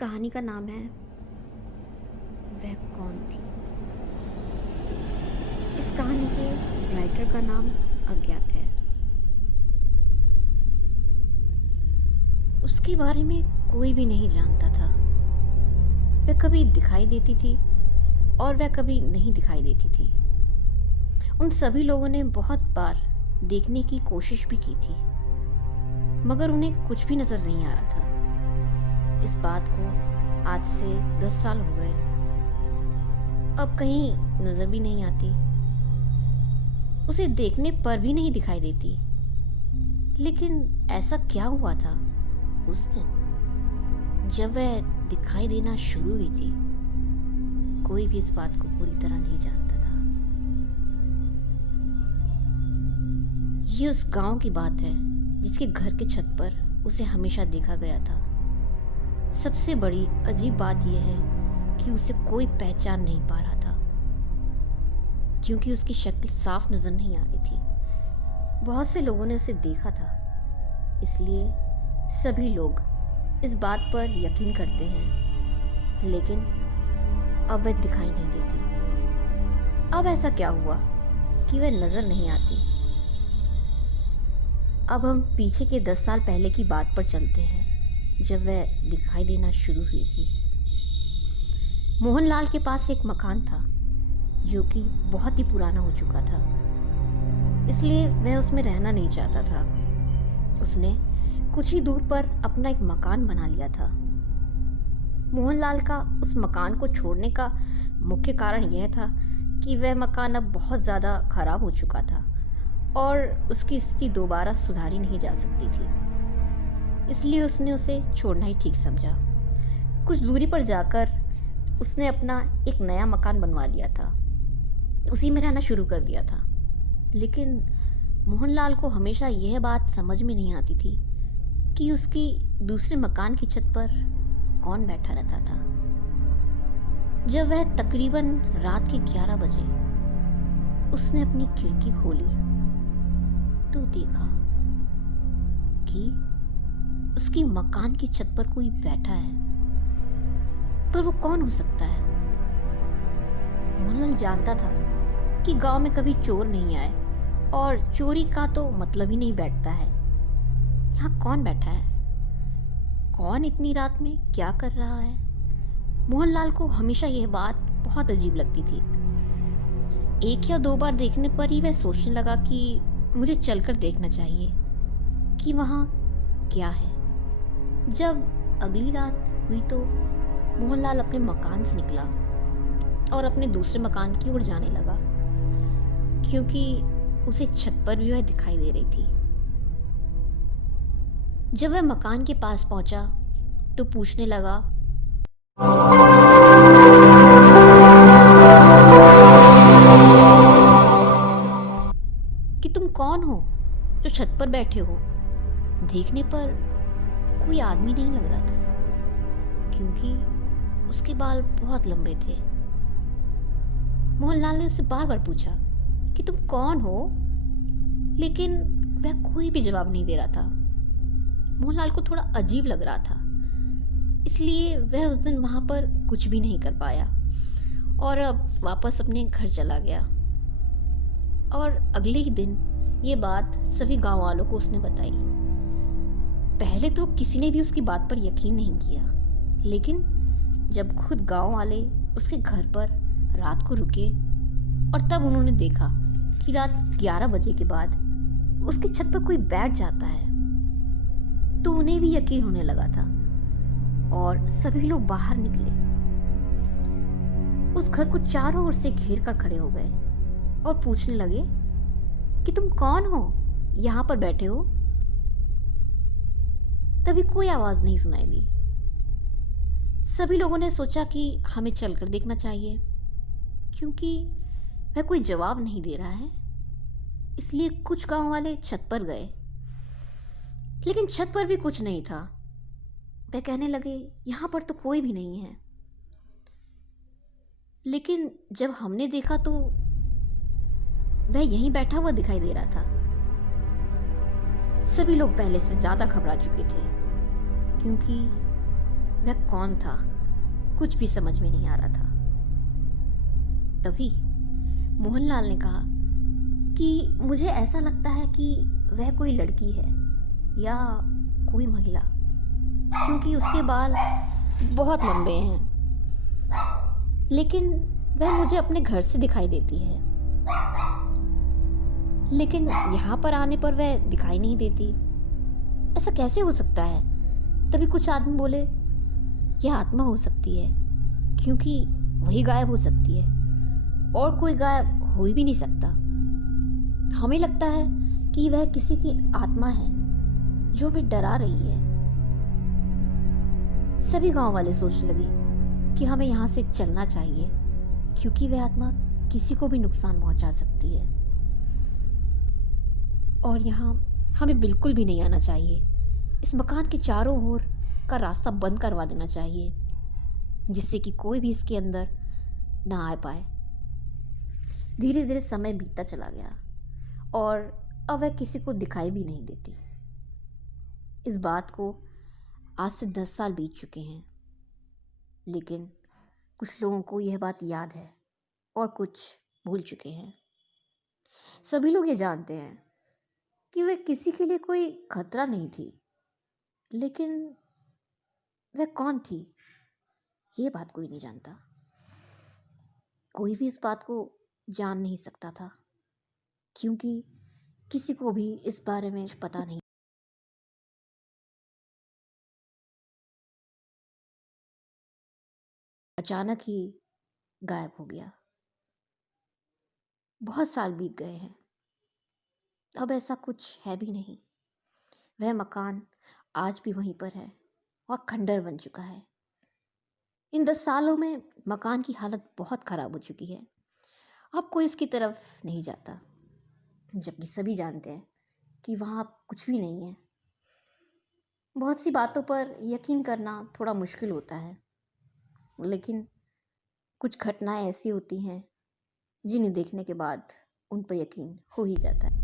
कहानी का नाम है वह कौन थी। इस कहानी के राइटर का नाम अज्ञात है। उसके बारे में कोई भी नहीं जानता था। वह कभी दिखाई देती थी और वह कभी नहीं दिखाई देती थी। उन सभी लोगों ने बहुत बार देखने की कोशिश भी की थी, मगर उन्हें कुछ भी नजर नहीं आ रहा था। इस बात को आज से 10 साल हो गए। अब कहीं नजर भी नहीं आती। उसे देखने पर भी नहीं दिखाई देती। लेकिन ऐसा क्या हुआ था उस दिन जब वह दिखाई देना शुरू हुई थी? कोई भी इस बात को पूरी तरह नहीं जानता था। ये उस गांव की बात है जिसके घर के छत पर उसे हमेशा देखा गया था। सबसे बड़ी अजीब बात यह है कि उसे कोई पहचान नहीं पा रहा था, क्योंकि उसकी शक्ल साफ नजर नहीं आ रही थी। बहुत से लोगों ने उसे देखा था, इसलिए सभी लोग इस बात पर यकीन करते हैं। लेकिन अब वह दिखाई नहीं देती। अब ऐसा क्या हुआ कि वह नजर नहीं आती? अब हम पीछे के 10 साल पहले की बात पर चलते हैं, जब वह दिखाई देना शुरू हुई थी। मोहनलाल के पास एक मकान था जो कि बहुत ही पुराना हो चुका था, इसलिए वह उसमें रहना नहीं चाहता था। उसने कुछ ही दूर पर अपना एक मकान बना लिया था। मोहनलाल का उस मकान को छोड़ने का मुख्य कारण यह था कि वह मकान अब बहुत ज़्यादा खराब हो चुका था और उसकी स्थिति दोबारा सुधारी नहीं जा सकती थी। इसलिए उसने उसे छोड़ना ही ठीक समझा। कुछ दूरी पर जाकर उसने अपना एक नया मकान बनवा लिया था। उसी में रहना शुरू कर दिया था। लेकिन मोहनलाल को हमेशा यह बात समझ में नहीं आती थी कि उसकी दूसरे मकान की छत पर कौन बैठा रहता था। जब वह तकरीबन रात के 11 बजे उसने अपनी खिड़की खोली तो देखा कि उसकी मकान की छत पर कोई बैठा है। पर वो कौन हो सकता है? मोहनलाल जानता था कि गांव में कभी चोर नहीं आए और चोरी का तो मतलब ही नहीं बैठता है। यहाँ कौन बैठा है? कौन इतनी रात में क्या कर रहा है? मोहनलाल को हमेशा यह बात बहुत अजीब लगती थी। एक या दो बार देखने पर ही वह सोचने लगा कि मुझे चलकर देखना चाहिए कि वहाँ क्या है। जब अगली रात हुई तो मोहनलाल अपने मकान से निकला और अपने दूसरे मकान की ओर जाने लगा, क्योंकि उसे छत पर भी वह दिखाई दे रही थी। जब वह मकान के पास पहुंचा तो पूछने लगा, कि तुम कौन हो जो छत पर बैठे हो? देखने पर कोई आदमी नहीं लग रहा था, क्योंकि उसके बाल बहुत लंबे थे। मोहनलाल ने उससे बार बार पूछा कि तुम कौन हो, लेकिन वह कोई भी जवाब नहीं दे रहा था। मोहनलाल को थोड़ा अजीब लग रहा था, इसलिए वह उस दिन वहां पर कुछ भी नहीं कर पाया और अब वापस अपने घर चला गया। और अगले ही दिन ये बात सभी गांव वालों को उसने बताई। पहले तो किसी ने भी उसकी बात पर यकीन नहीं किया, लेकिन जब खुद गांव वाले उसके घर पर रात को रुके और तब उन्होंने देखा कि रात 11 बजे के बाद उसकी छत पर कोई बैठ जाता है, तो उन्हें भी यकीन होने लगा था और सभी लोग बाहर निकले। उस घर को चारों ओर से घेर कर खड़े हो गए और पूछने लगे कि तुम कौन हो, यहां पर बैठे हो? तभी कोई आवाज नहीं सुनाई दी। सभी लोगों ने सोचा कि हमें चलकर देखना चाहिए, क्योंकि वह कोई जवाब नहीं दे रहा है। इसलिए कुछ गांव वाले छत पर गए, लेकिन छत पर भी कुछ नहीं था। वे कहने लगे यहां पर तो कोई भी नहीं है। लेकिन जब हमने देखा तो वह यहीं बैठा हुआ दिखाई दे रहा था। सभी लोग पहले से ज्यादा घबरा चुके थे, क्योंकि वह कौन था, कुछ भी समझ में नहीं आ रहा था। तभी मोहनलाल ने कहा कि मुझे ऐसा लगता है कि वह कोई लड़की है या कोई महिला, क्योंकि उसके बाल बहुत लंबे हैं, लेकिन वह मुझे अपने घर से दिखाई देती है, लेकिन यहाँ पर आने पर वह दिखाई नहीं देती। ऐसा कैसे हो सकता है? तभी कुछ आदमी बोले, यह आत्मा हो सकती है, क्योंकि वही गायब हो सकती है और कोई गायब हो भी नहीं सकता। हमें लगता है कि वह किसी की आत्मा है जो हमें डरा रही है। सभी गांव वाले सोचने लगे कि हमें यहाँ से चलना चाहिए, क्योंकि वह आत्मा किसी को भी नुकसान पहुंचा सकती है और यहाँ हमें बिल्कुल भी नहीं आना चाहिए। इस मकान के चारों ओर का रास्ता बंद करवा देना चाहिए, जिससे कि कोई भी इसके अंदर ना आ पाए। धीरे धीरे समय बीतता चला गया और अब वह किसी को दिखाई भी नहीं देती। इस बात को आज से 10 साल बीत चुके हैं, लेकिन कुछ लोगों को यह बात याद है और कुछ भूल चुके हैं। सभी लोग ये जानते हैं कि वह किसी के लिए कोई खतरा नहीं थी, लेकिन वह कौन थी, ये बात कोई नहीं जानता। कोई भी इस बात को जान नहीं सकता था, क्योंकि किसी को भी इस बारे में कुछ पता नहीं। अचानक ही गायब हो गया। बहुत साल बीत गए हैं, अब ऐसा कुछ है भी नहीं। वह मकान आज भी वहीं पर है और खंडर बन चुका है। इन 10 सालों में मकान की हालत बहुत ख़राब हो चुकी है। अब कोई उसकी तरफ नहीं जाता, जबकि सभी जानते हैं कि वहाँ अब कुछ भी नहीं है। बहुत सी बातों पर यकीन करना थोड़ा मुश्किल होता है, लेकिन कुछ घटनाएं ऐसी होती हैं जिन्हें देखने के बाद उन पर यकीन हो ही जाता है।